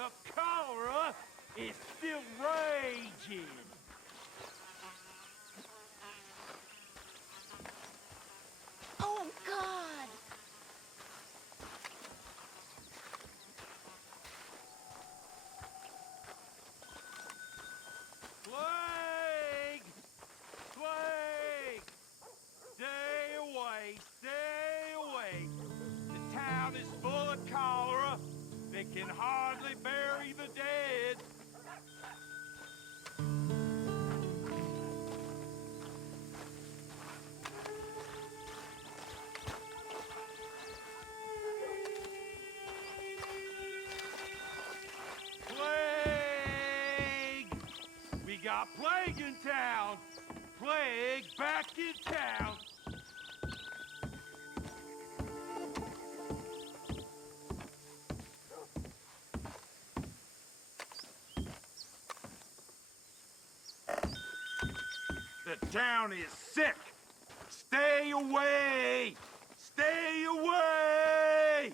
The cholera is still raging. Oh, God! Plague! Plague! Stay away! Stay away! The town is full of cholera. They can hardly bury the dead. Plague! We got plague in town! Plague back in town! The town is sick! Stay away! Stay away!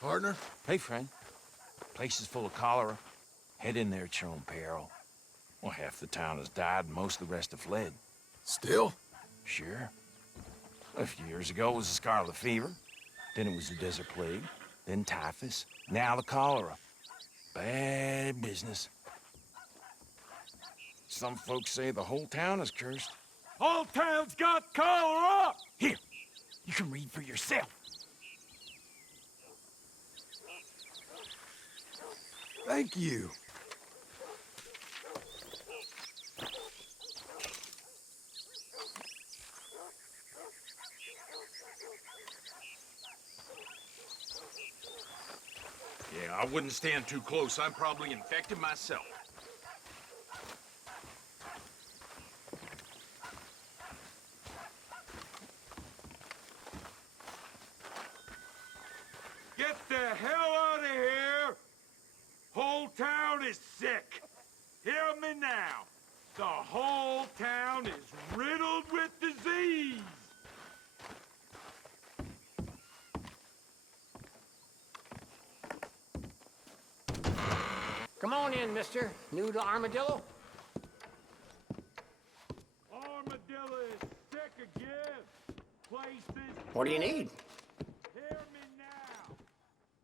Partner? Hey, friend. Place is full of cholera. Head in there at your own peril. Well, half the town has died, and most of the rest have fled. Still? Sure. A few years ago it was the scarlet fever. Then it was the desert plague. Then typhus. Now the cholera. Bad business. Some folks say the whole town is cursed. Whole town's got cholera! Here, you can read for yourself. Thank you. Yeah, I wouldn't stand too close. I'm probably infected myself. Get the hell out of here! Whole town is sick. Hear me now. The whole town is riddled with disease. Come on in, mister. New to Armadillo? Armadillo is sick again. Places. What do you need? Hear me now.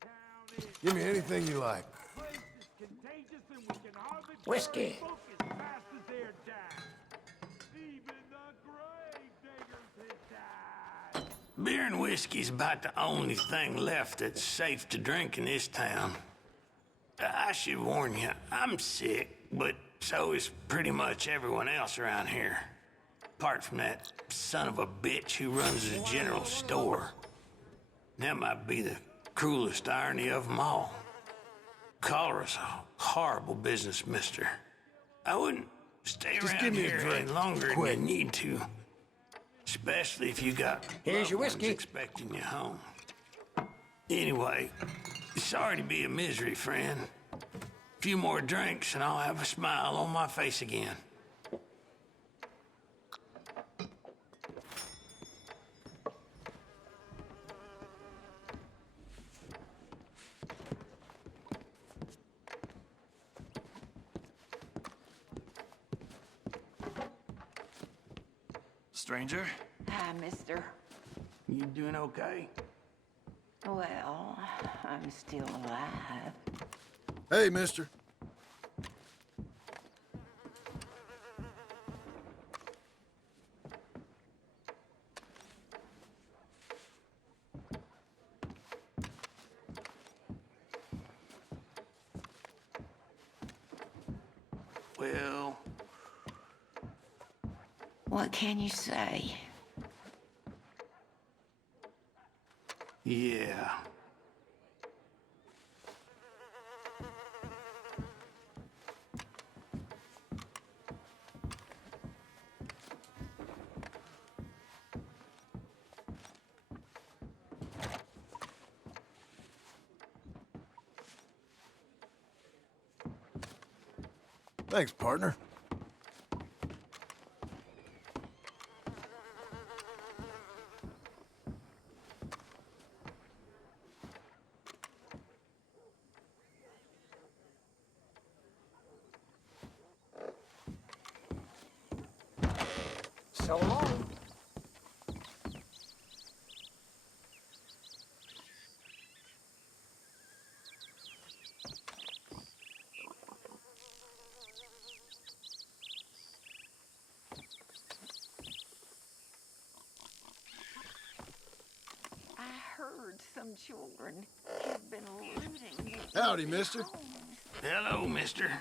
Town is Give me anything you like. place is contagious and we can hardly Whiskey. bury folk as fast as they're dying. Even the grave diggers have died. Beer and whiskey's about the only thing left that's safe to drink in this town. I should warn you, I'm sick, but so is pretty much everyone else around here. Apart from that son of a bitch who runs the general store. That might be the cruelest irony of them all. Cholera's a horrible business, mister. I wouldn't stay Just around give me a here drink, any longer quick. than you need to. Especially if you got Here's your loved ones whiskey. expecting you home. Anyway, sorry to be a misery, friend. A few more drinks and I'll have a smile on my face again. Stranger? Hi, mister. You doing okay? Well, I'm still alive. Hey, mister. Well, What can you say? yeah. Thanks, partner. So long. I heard some children have been looting. Howdy, mister. homes. Hello, mister.